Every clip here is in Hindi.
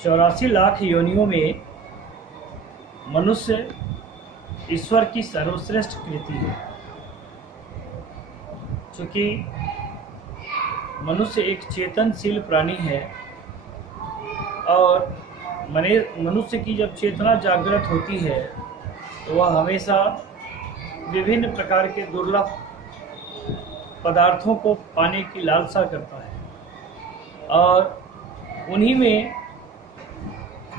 84 लाख योनियों में मनुष्य ईश्वर की सर्वश्रेष्ठ कृति है। क्योंकि मनुष्य एक चेतनशील प्राणी है और मनुष्य की जब चेतना जागृत होती है तो वह हमेशा विभिन्न प्रकार के दुर्लभ पदार्थों को पाने की लालसा करता है और उन्हीं में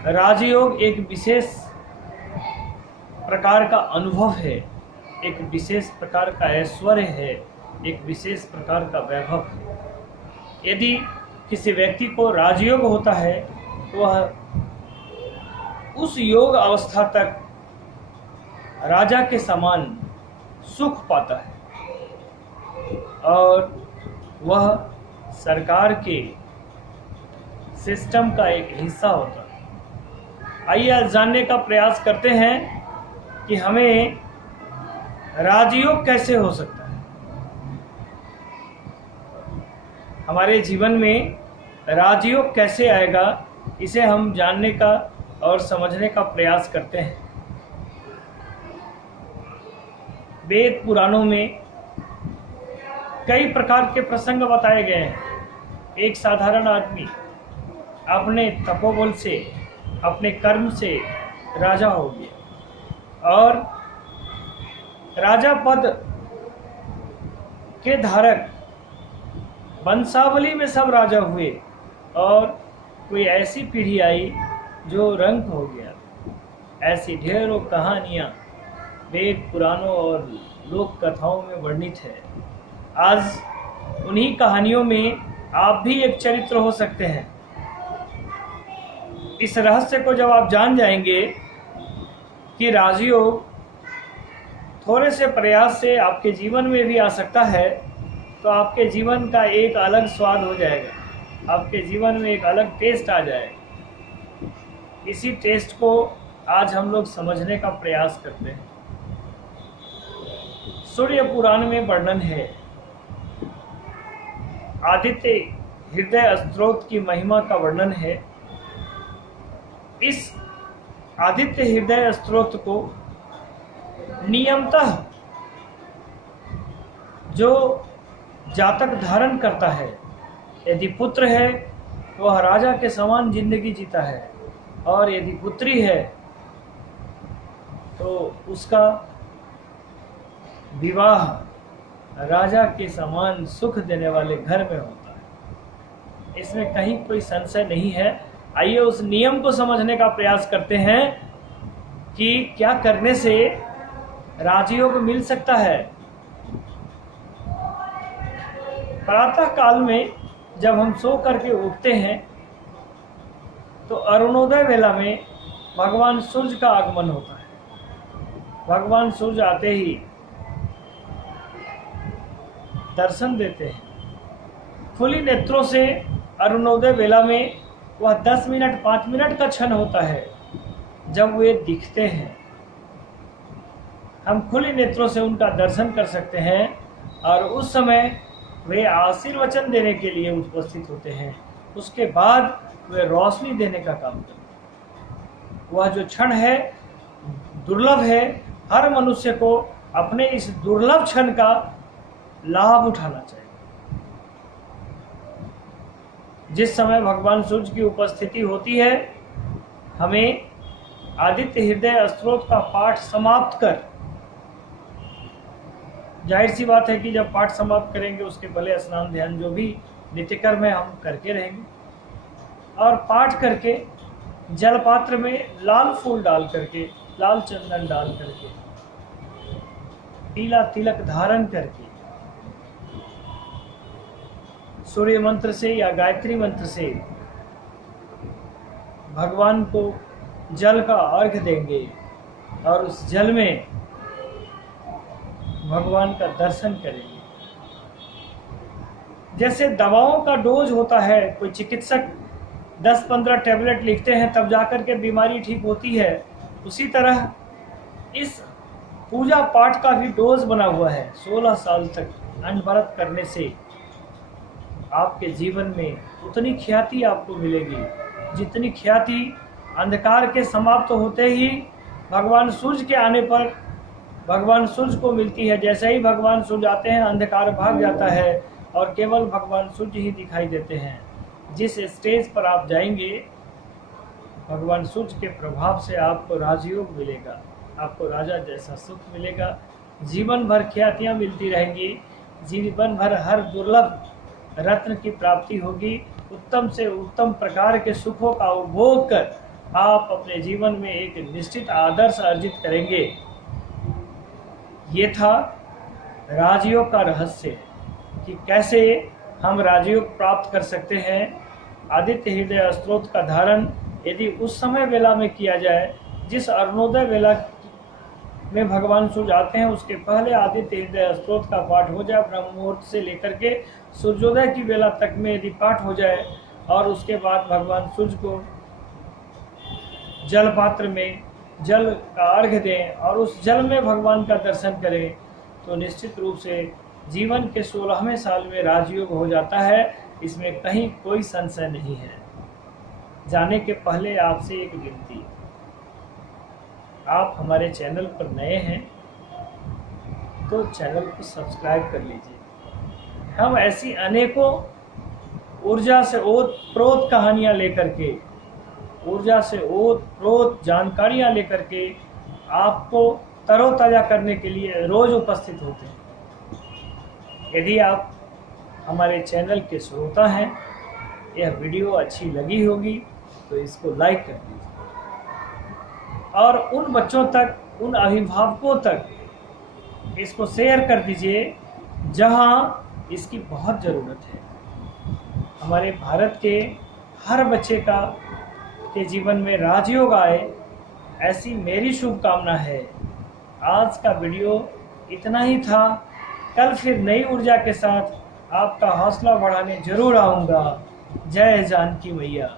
राजयोग एक विशेष प्रकार का अनुभव है, एक विशेष प्रकार का ऐश्वर्य है, एक विशेष प्रकार का वैभव है। यदि किसी व्यक्ति को राजयोग होता है तो वह उस योग अवस्था तक राजा के समान सुख पाता है और वह सरकार के सिस्टम का एक हिस्सा होता है। आइए आज जानने का प्रयास करते हैं कि हमें राजयोग कैसे हो सकता है। हमारे जीवन में राजयोग कैसे आएगा, इसे हम जानने का और समझने का प्रयास करते हैं। वेद पुराणों में कई प्रकार के प्रसंग बताए गए हैं। एक साधारण आदमी अपने तपोबल से, अपने कर्म से राजा हो गया और राजा पद के धारक वंशावली में सब राजा हुए और कोई ऐसी पीढ़ी आई जो रंक हो गया। ऐसी ढेरों कहानियाँ वेद पुराणों और लोक कथाओं में वर्णित है। आज उन्हीं कहानियों में आप भी एक चरित्र हो सकते हैं। इस रहस्य को जब आप जान जाएंगे कि राजयोग थोड़े से प्रयास से आपके जीवन में भी आ सकता है तो आपके जीवन का एक अलग स्वाद हो जाएगा, आपके जीवन में एक अलग टेस्ट आ जाएगा। इसी टेस्ट को आज हम लोग समझने का प्रयास करते हैं। सूर्य पुराण में वर्णन है, आदित्य हृदय स्त्रोत की महिमा का वर्णन है। इस आदित्य हृदय स्त्रोत को नियमतः जो जातक धारण करता है, यदि पुत्र है वह राजा के समान जिंदगी जीता है और यदि पुत्री है तो उसका विवाह राजा के समान सुख देने वाले घर में होता है। इसमें कहीं कोई संशय नहीं है। आइए उस नियम को समझने का प्रयास करते हैं कि क्या करने से राजयोग मिल सकता है। प्रातः काल में जब हम सो करके उठते हैं तो अरुणोदय वेला में भगवान सूर्य का आगमन होता है। भगवान सूर्य आते ही दर्शन देते हैं। खुली नेत्रों से अरुणोदय वेला में वह 10 मिनट 5 मिनट का क्षण होता है जब वे दिखते हैं। हम खुले नेत्रों से उनका दर्शन कर सकते हैं और उस समय वे आशीर्वचन देने के लिए उपस्थित होते हैं। उसके बाद वे रोशनी देने का काम करते हैं। वह जो क्षण है दुर्लभ है। हर मनुष्य को अपने इस दुर्लभ क्षण का लाभ उठाना चाहिए। जिस समय भगवान सूर्य की उपस्थिति होती है, हमें आदित्य हृदय स्त्रोत का पाठ समाप्त कर, जाहिर सी बात है कि जब पाठ समाप्त करेंगे उसके पहले स्नान ध्यान जो भी नित्यकर्म है हम करके रहेंगे और पाठ करके जलपात्र में लाल फूल डाल करके, लाल चंदन डाल करके, पीला तिलक धारण करके सूर्य मंत्र से या गायत्री मंत्र से भगवान को जल का अर्घ्य देंगे और उस जल में भगवान का दर्शन करेंगे। जैसे दवाओं का डोज होता है, कोई चिकित्सक 10-15 टैबलेट लिखते हैं तब जाकर के बीमारी ठीक होती है, उसी तरह इस पूजा पाठ का भी डोज बना हुआ है। 16 साल तक अनवरत करने से आपके जीवन में उतनी ख्याति आपको मिलेगी जितनी ख्याति अंधकार के समाप्त होते ही भगवान सूर्य के आने पर भगवान सूर्य को मिलती है। जैसे ही भगवान सूर्य आते हैं अंधकार भाग जाता है और केवल भगवान सूर्य ही दिखाई देते हैं। जिस स्टेज पर आप जाएंगे भगवान सूर्य के प्रभाव से आपको राजयोग मिलेगा, आपको राजा जैसा सुख मिलेगा, जीवन भर ख्यातियाँ मिलती रहेंगी, जीवन भर हर दुर्लभ रत्न की प्राप्ति होगी, उत्तम से उत्तम प्रकार के सुखों का उपभोग कर आप अपने जीवन में एक निश्चित आदर्श अर्जित करेंगे। ये था राजयोग का रहस्य कि कैसे हम राजयोग प्राप्त कर सकते हैं। आदित्य हृदय स्तोत्र का धारण यदि उस समय वेला में किया जाए, जिस अरुणोदय वेला में भगवान सूर्य आते हैं उसके पहले आदित्य हृदय स्तोत्र का पाठ हो जाए, ब्रह्म मुहूर्त से लेकर के सूर्योदय की वेला तक में यदि पाठ हो जाए और उसके बाद भगवान सूर्य को जल पात्र में जल का अर्घ्य दें और उस जल में भगवान का दर्शन करें, तो निश्चित रूप से जीवन के 16वें साल में राजयोग हो जाता है। इसमें कहीं कोई संशय नहीं है। जाने के पहले आपसे एक विनती, आप हमारे चैनल पर नए हैं तो चैनल को सब्सक्राइब कर लीजिए। हम ऐसी अनेकों ऊर्जा से ओत-प्रोत कहानियाँ लेकर के, ऊर्जा से ओत-प्रोत जानकारियाँ लेकर के आपको तरोताज़ा करने के लिए रोज़ उपस्थित होते हैं। यदि आप हमारे चैनल के श्रोता हैं, यह वीडियो अच्छी लगी होगी तो इसको लाइक कर दीजिए और उन बच्चों तक, उन अभिभावकों तक इसको शेयर कर दीजिए जहां इसकी बहुत ज़रूरत है। हमारे भारत के हर बच्चे के जीवन में राजयोग आए, ऐसी मेरी शुभकामना है। आज का वीडियो इतना ही था। कल फिर नई ऊर्जा के साथ आपका हौसला बढ़ाने जरूर आऊँगा। जय जानकी मैया।